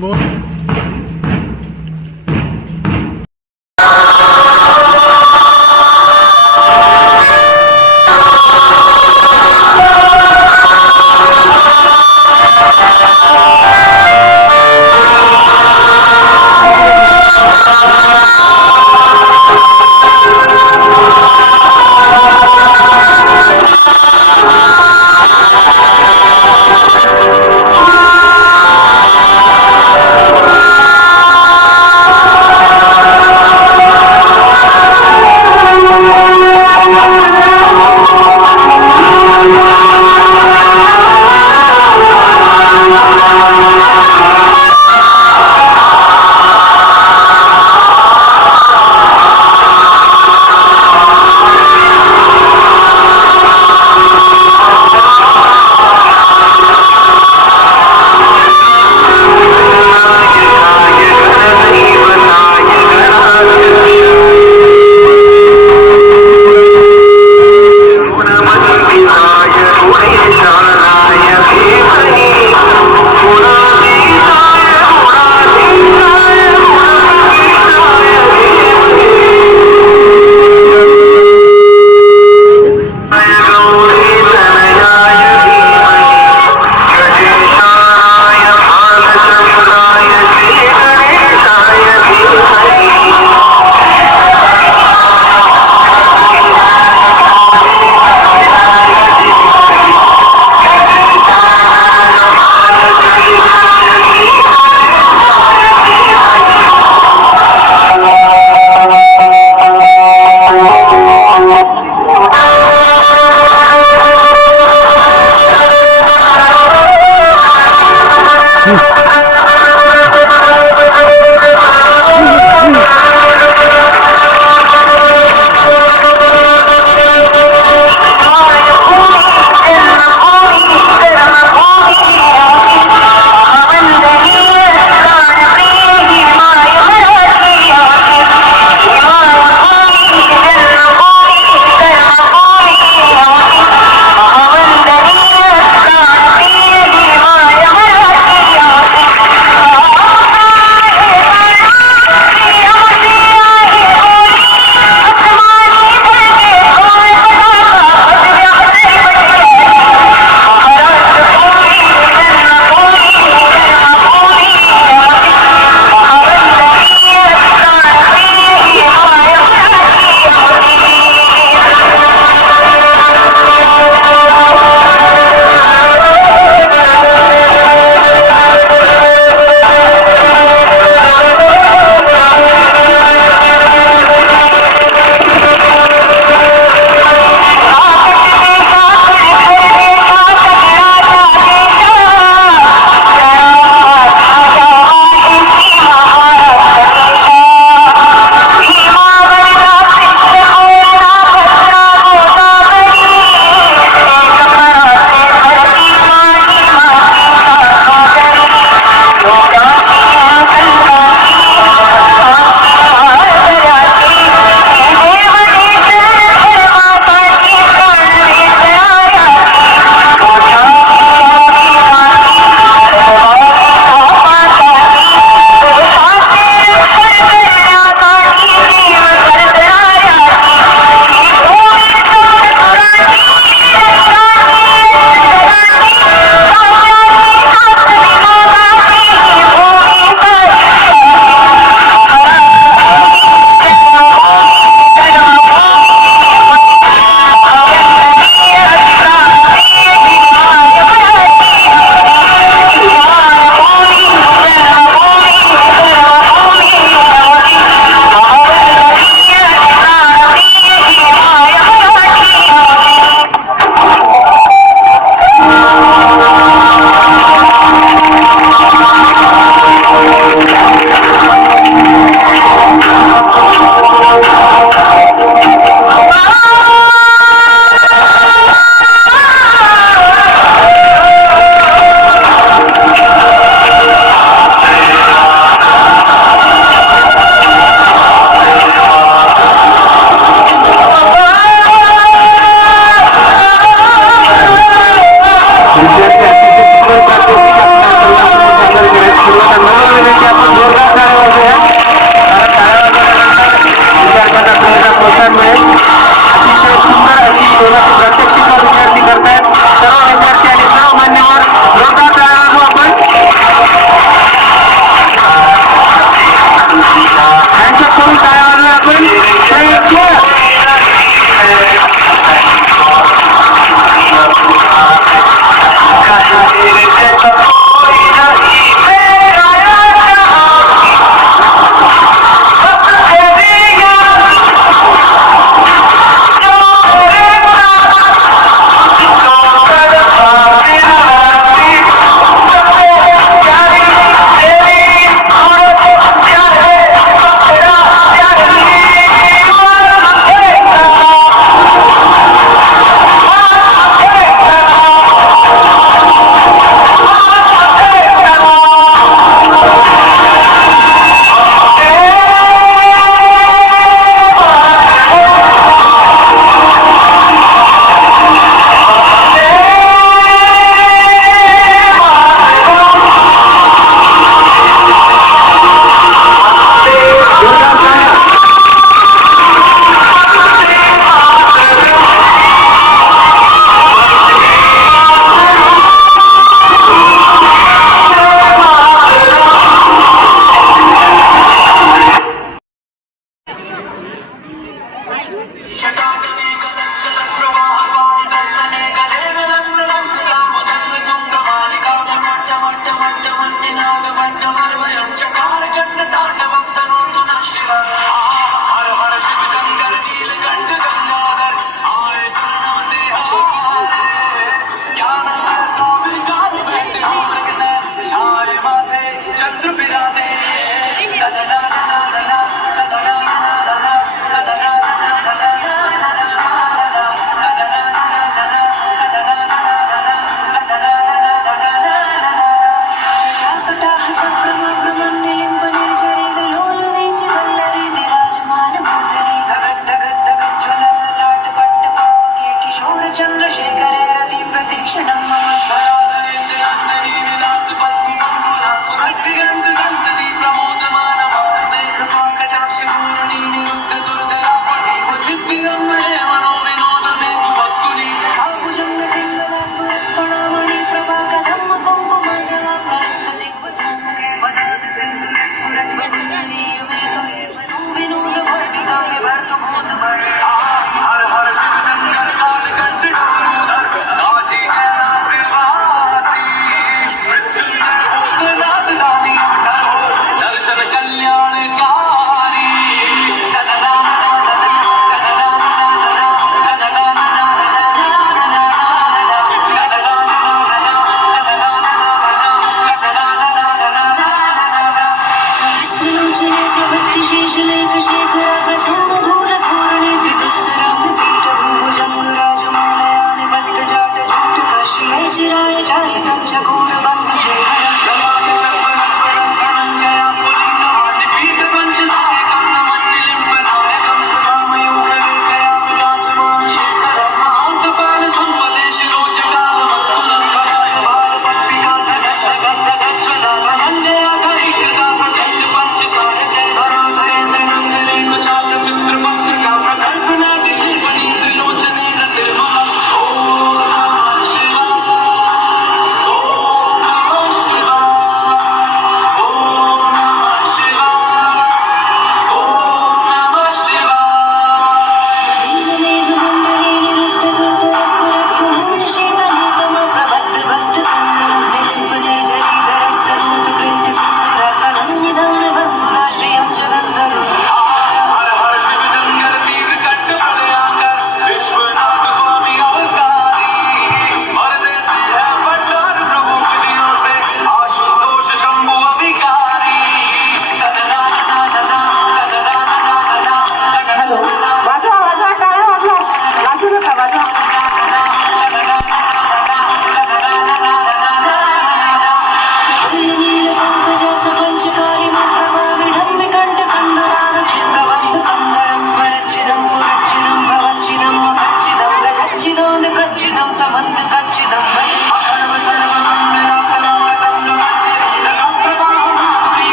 मोर।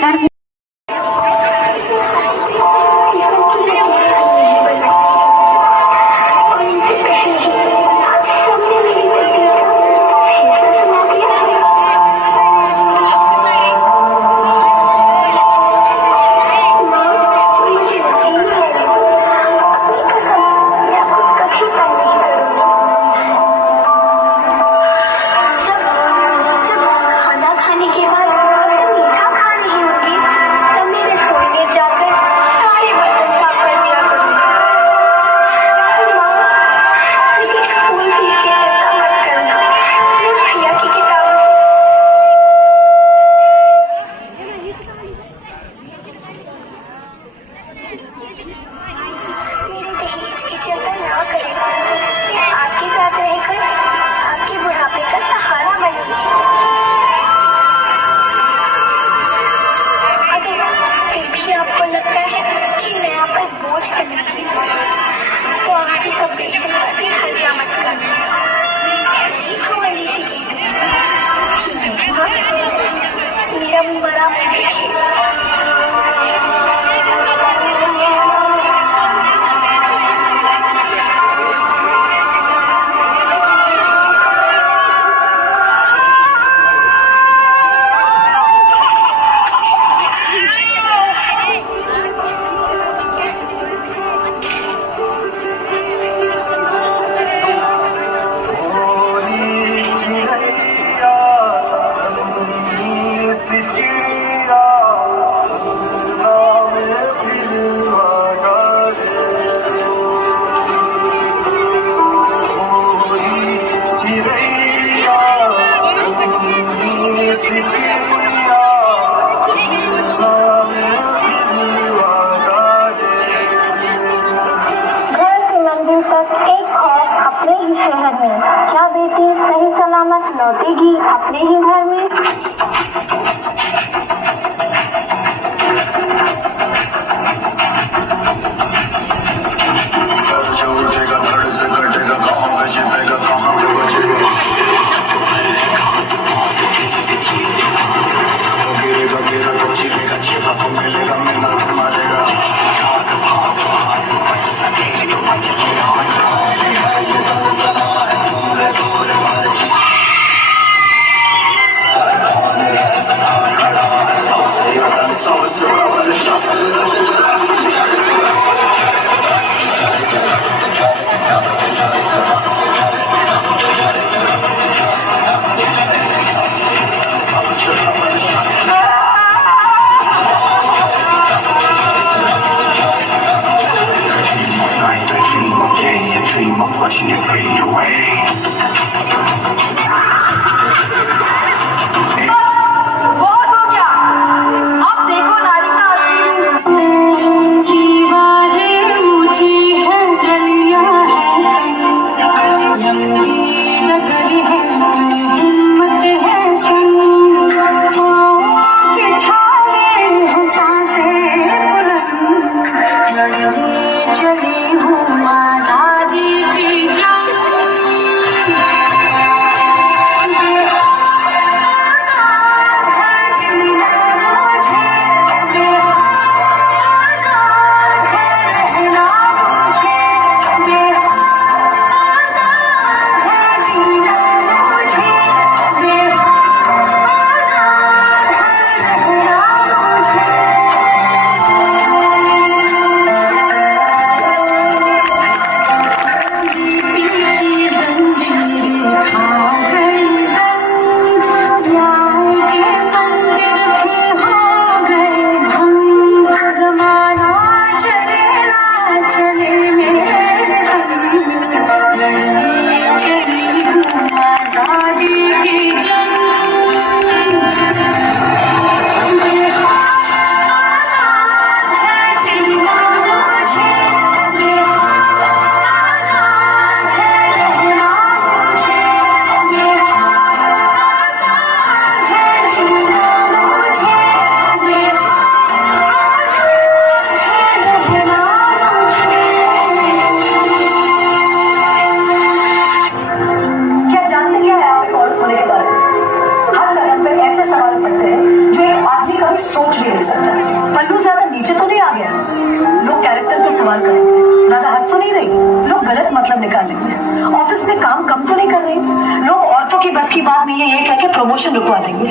कर लौटेगी अपने ही घर में। आ गया है। लोग कैरेक्टर पे सवाल करेंगे, ज्यादा हंस तो नहीं रही, लोग गलत मतलब निकालेंगे। ऑफिस में काम कम तो नहीं कर रही, लोग औरतों की बस की बात नहीं है ये कह के प्रमोशन रुकवा देंगे।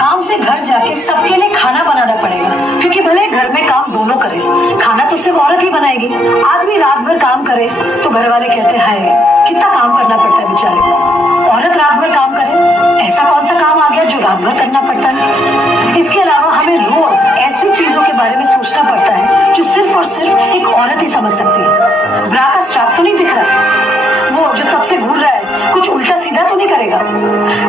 काम से घर जाके सबके लिए खाना बनाना पड़ेगा, क्योंकि भले घर में काम दोनों करें, खाना तो सिर्फ औरत ही बनाएगी। आदमी रात भर काम करे तो घर वाले कहते हैं हाय कितना काम करना पड़ता है बेचारे को। औरत रात भर काम करे, ऐसा कौन सा काम आ गया जो रात भर करना पड़ता है। इसके अलावा हमें रोज ऐसी चीजों के बारे में सोचना पड़ता है जो सिर्फ और सिर्फ एक औरत ही समझ सकती है। ब्रा का स्ट्रैप तो नहीं दिख रहा, वो जो तब से घूर रहा है कुछ उल्टा सीधा तो नहीं करेगा।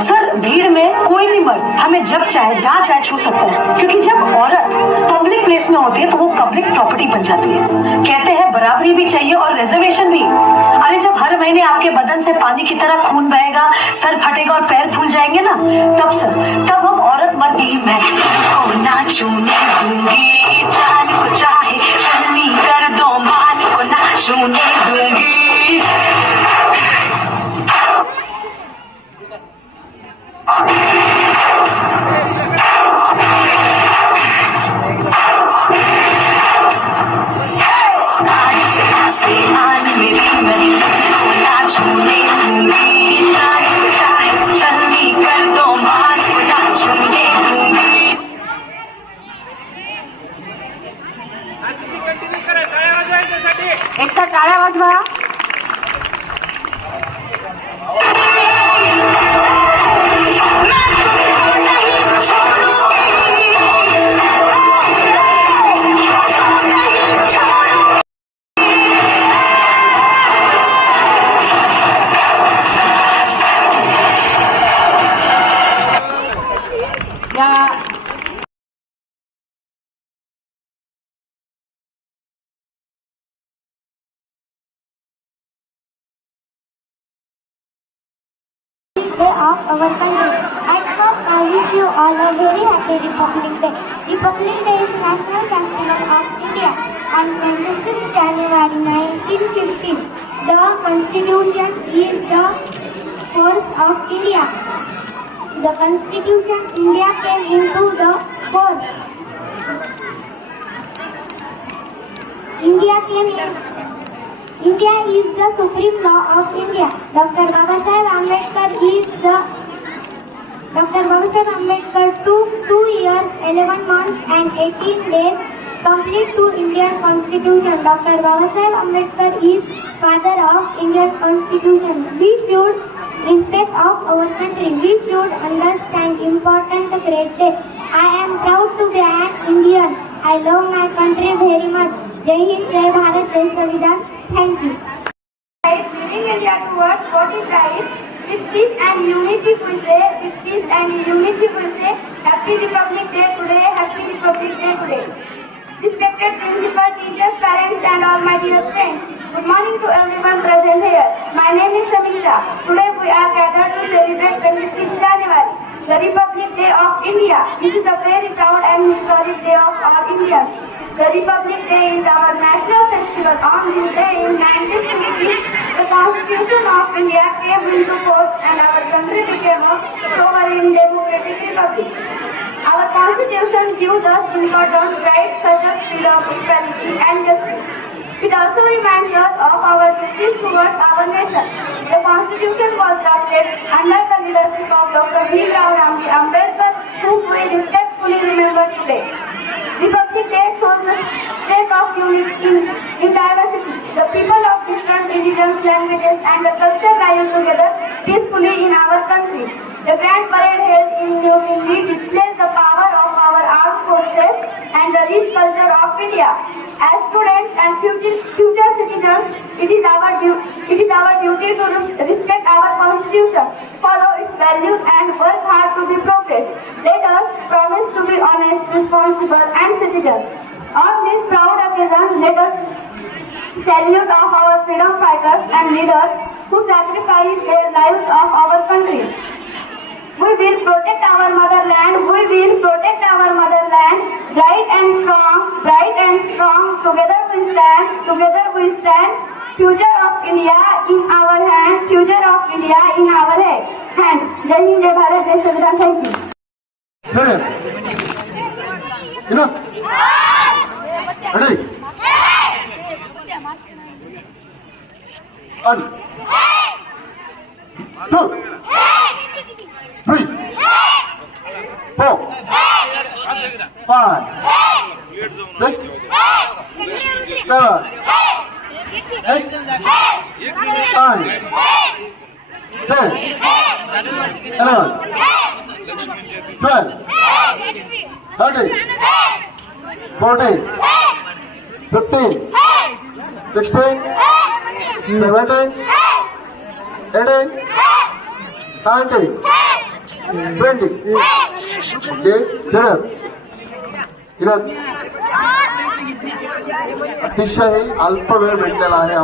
सर भीड़ में कोई भी मर्द हमें जब चाहे जहाँ चाहे छू सकता है, क्योंकि जब औरत पब्लिक प्लेस में होती है तो वो पब्लिक प्रॉपर्टी बन जाती है। कहते हैं बराबरी भी चाहिए और रिजर्वेशन भी। अरे जब हर महीने आपके बदन से पानी की तरह खून बहेगा, सर फटेगा और पैर फूल जाएंगे ना, तब सर तब हम औरत मर्द ही मैं को ना छूने दूंगी, जान को चाहे शर्मी कर दो मान को ना छूने दूंगी। एकदा टाळ्या वाजवा. Day of our country. At first, I wish you all a very happy Republic Day. Republic Day is National Festival of India on 26 January 1915. The Constitution is the force of India. The Constitution India came into the force. India is the supreme law of India. Dr. Babasaheb Ambedkar took 2 years, 11 months and 18 days complete to Indian Constitution. Dr. Babasaheb Ambedkar is father of Indian Constitution. We should respect of our country. We should understand important great day. I am proud to be an Indian. I love my country very much. Jai Hind, Jai Bharat, Jai Sanvidan. Thank you. Leading India towards what is right. With peace and unity we say, Happy Republic Day today, Happy Republic Day today. Respected principal, teachers, parents and all my dear friends, good morning to everyone present here. My name is Samisha. Today we are gathered to celebrate 26 January, the Republic Day of India. This is a very proud and historic day of all Indians. The Republic Day is our national festival. On this day in 1923, the Constitution of India came into force and our country became a sovereign democratic republic. Our Constitution gives us important rights such as freedom, equality and justice. It also reminds us of our duties towards our nation. The Constitution was drafted under the leadership of Dr. Bhimrao Ramji Ambedkar, whom we respectfully remember today. Republic Day shows the strength of unity in diversity. The people of different religions, languages and the culture live together peacefully in our country. The grand parade held in New Delhi displays the power of our armed forces and the rich culture of India. As students and future citizens, it is our duty to respect our Constitution, follow its values and work hard to be progress. Let us promise to be honest, responsible and citizens. On this proud occasion, let us salute of our freedom fighters and leaders who sacrificed their lives of our country. We will protect our motherland. We will protect our motherland. Bright and strong. Together we stand. Future of India in our hand. Future of India in our hand. Jai Hind, Jai Bharat, Jai Sanvidan. Thank you. Ready? One, two, three, four, 5, 6, 7, 8, 9, 10, 11, 12, 13, 14, 15, 16, 17, 18, 19, 20, 21. अतिशय अल्प वेळ भेटलेला आहे.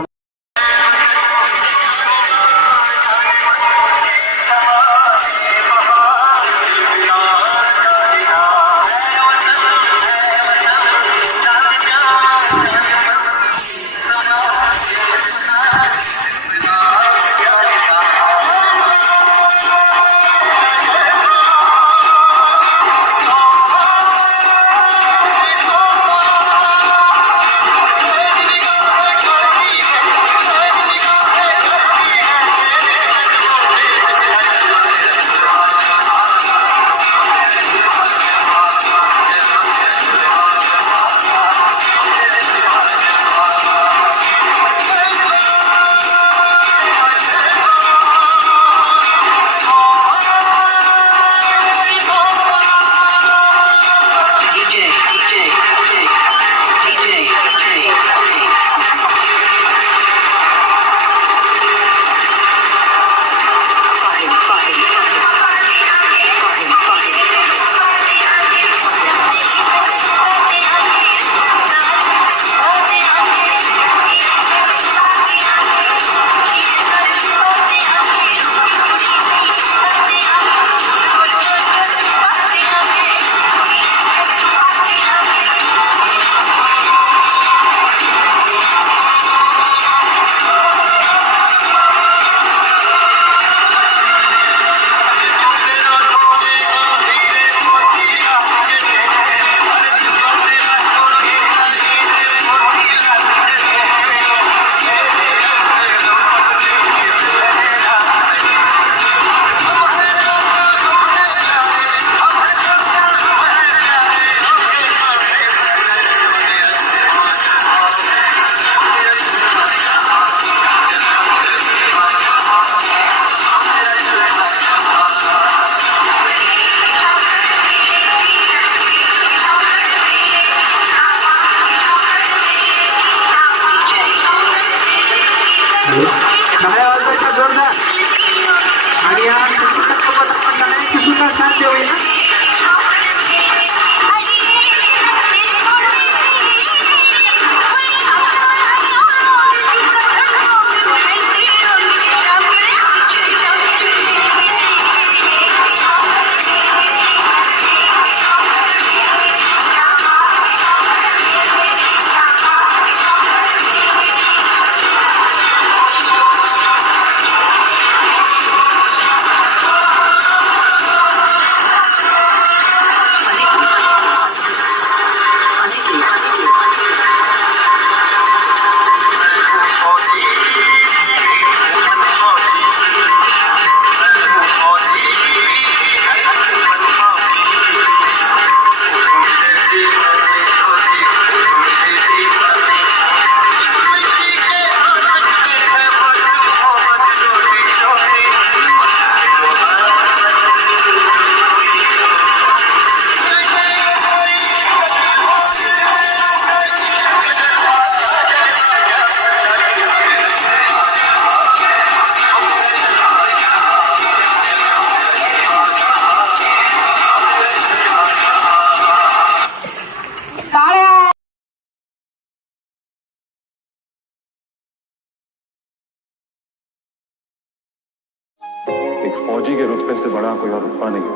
एक फौजी के रुतबे से बड़ा कोई और रुतबा नहीं।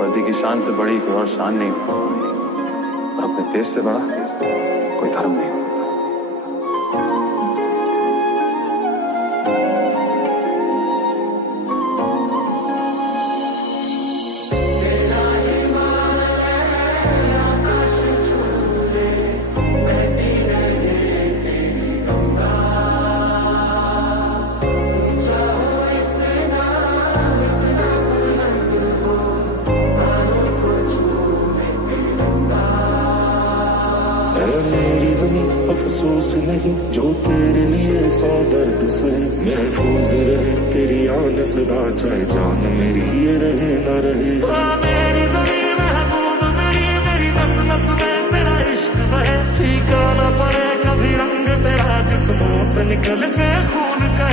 वर्दी की शान से बड़ी कोई और शान नहीं और अपने देश से बड़ा कोई धर्म नहीं। मेरी जमीन अफसोस नहीं जो तेरे लिए सौ दर्द से महफूज रहे तेरी आन सदा चाहे जान मेरी ये रहे न रहे मेरी जमीन महबूब मेरी नस नस में तेरा इश्क बहे फीका न पड़े कभी रंग तेरा जिस्मों से निकल के खून का